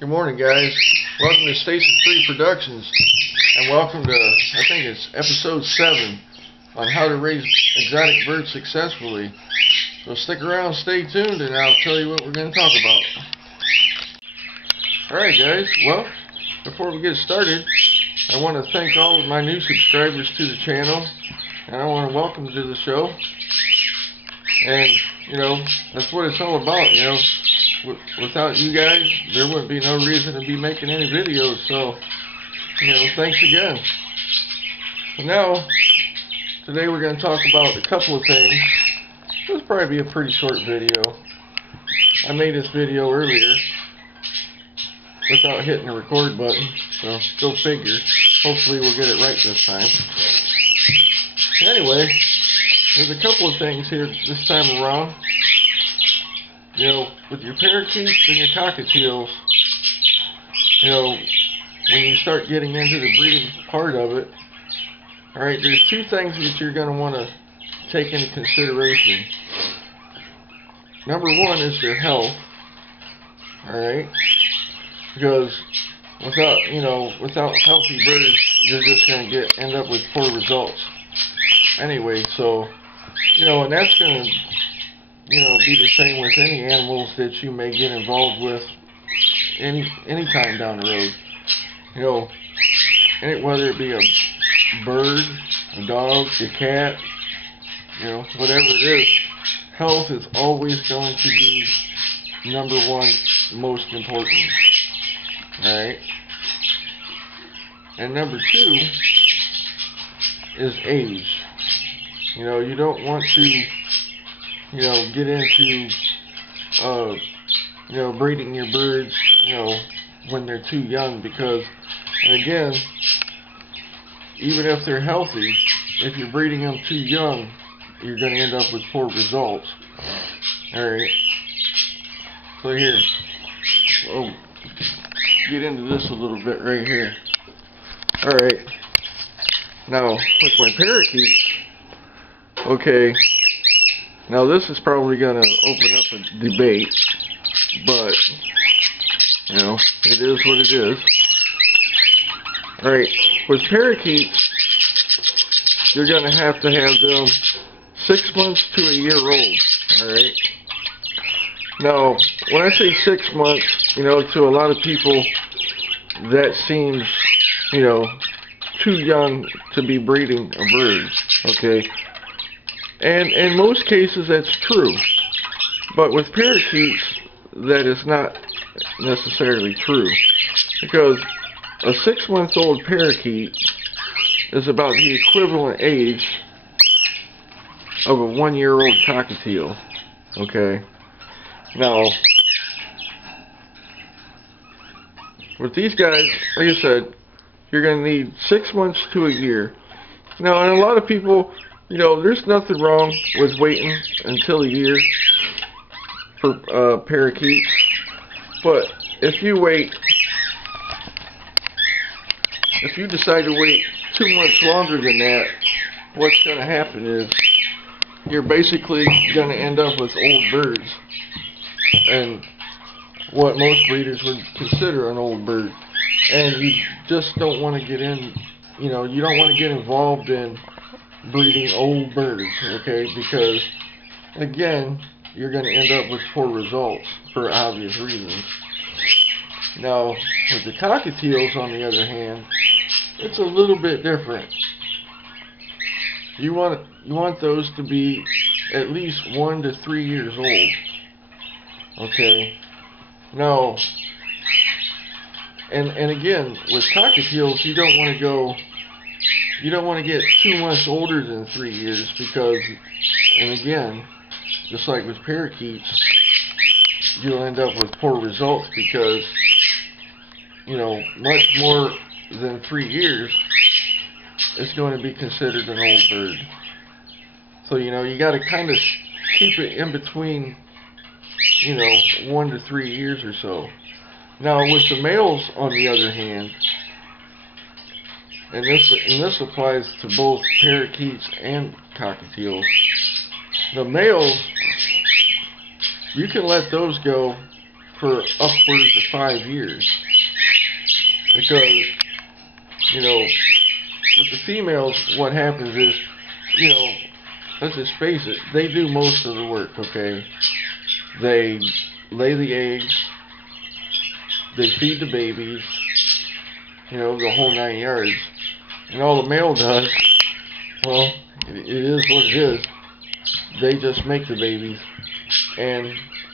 Good morning, guys. Welcome to Station 3 Productions, and welcome to, I think it's episode 7, on how to raise exotic birds successfully. So stick around, stay tuned, and I'll tell you what we're going to talk about. Alright, guys. Well, before we get started, I want to thank all of my new subscribers to the channel, and I want to welcome them to the show. And, that's what it's all about, Without you guys, there wouldn't be no reason to be making any videos, so, thanks again. So now, today we're going to talk about a couple of things. This will probably be a pretty short video. I made this video earlier without hitting the record button, so go figure. Hopefully we'll get it right this time. Anyway, there's a couple of things here this time around. With your parakeets and your cockatiels, when you start getting into the breeding part of it, alright, there's two things that you're going to want to take into consideration. Number one is their health, alright, because without healthy birds, you're just going to end up with poor results. Anyway, so, and that's going to be the same with any animals that you may get involved with any time down the road. Whether it be a bird, a dog, a cat, whatever it is, health is always going to be number one, most important. Alright? And number two is age. You don't want to get into, breeding your birds, when they're too young, because, again, even if they're healthy, if you're breeding them too young, you're going to end up with poor results. Alright, so here, get into this a little bit right here. Alright, now, with my parakeets, okay, now this is probably going to open up a debate, but, it is what it is. Alright, with parakeets, you're going to have them 6 months to a year old, alright? Now, when I say 6 months, to a lot of people, that seems, too young to be breeding a bird, okay? And in most cases that's true, but with parakeets that is not necessarily true, because a 6-month-old parakeet is about the equivalent age of a 1-year-old cockatiel. Okay, now with these guys, like I said, you're going to need 6 months to a year. Now, and a lot of people, there's nothing wrong with waiting until a year for parakeets, but if you decide to wait 2 months longer than that, what's going to happen is you're basically going to end up with old birds, and what most breeders would consider an old bird, and you just don't want to get in, you don't want to get involved in breeding old birds, okay, because again, you're going to end up with poor results for obvious reasons. Now, with the cockatiels, on the other hand, it's a little bit different. You want those to be at least 1 to 3 years old, okay. Now, and again, with cockatiels, you don't want to get 2 months older than 3 years, because, and again, just like with parakeets, you'll end up with poor results, because, much more than 3 years is going to be considered an old bird. So, you got to kind of keep it in between, 1 to 3 years or so. Now, with the males, on the other hand, and this applies to both parakeets and cockatiels, the males, you can let those go for upwards of 5 years. Because, you know, with the females, what happens is, you know, let's just face it, they do most of the work, okay? They lay the eggs, they feed the babies, you know, the whole 9 yards. And all the male does, well, it is what it is. They just make the babies,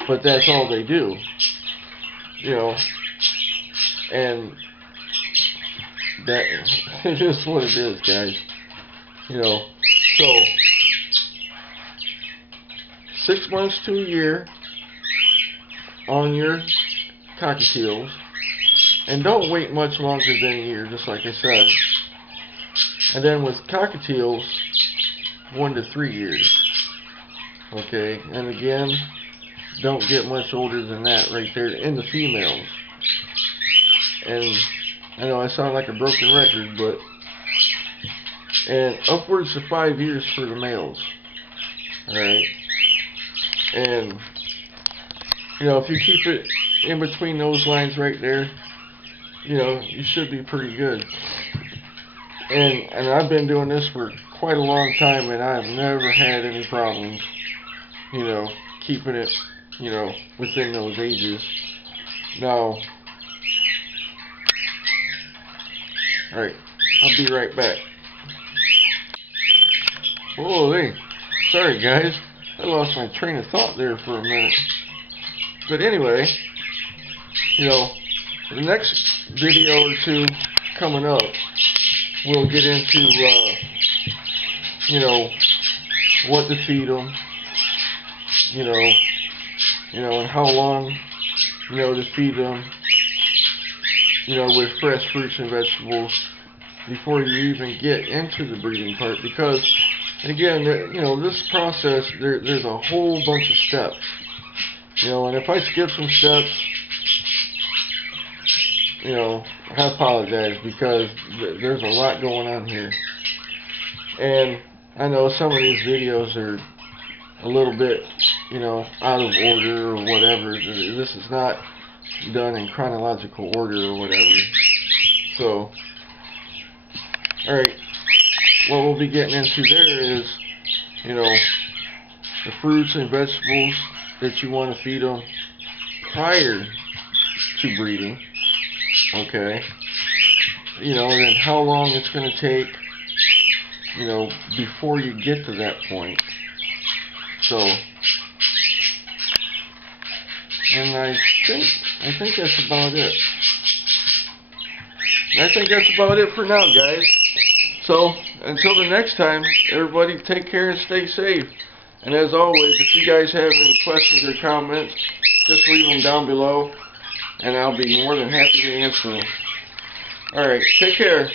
but that's all they do, you know, and that it is what it is, guys, you know. So 6 months to a year on your cockatiels, and don't wait much longer than a year, just like I said. And then with cockatiels, 1 to 3 years. Okay, and again, don't get much older than that right there in the females. And I know I sound like a broken record, but and upwards to 5 years for the males. Alright, and you know, if you keep it in between those lines right there, you know, you should be pretty good. And I've been doing this for quite a long time, and I've never had any problems, you know, keeping it, you know, within those ages. Now, alright, I'll be right back. Holy, sorry guys, I lost my train of thought there for a minute. But anyway, you know, the next video or two coming up, we'll get into, you know, what to feed them, you know, and how long, you know, to feed them, you know, with fresh fruits and vegetables before you even get into the breeding part. Because, again, you know, this process, there's a whole bunch of steps, you know, and if I skip some steps, you know, I apologize, because there's a lot going on here. And I know some of these videos are a little bit, you know, out of order or whatever. This is not done in chronological order or whatever. So, alright, what we'll be getting into there is, you know, the fruits and vegetables that you want to feed them prior to breeding. Okay, you know, and then how long it's going to take, you know, before you get to that point. So, and I think that's about it. I think that's about it for now, guys. So, until the next time, everybody take care and stay safe. And as always, if you guys have any questions or comments, just leave them down below, and I'll be more than happy to answer them. Alright, take care.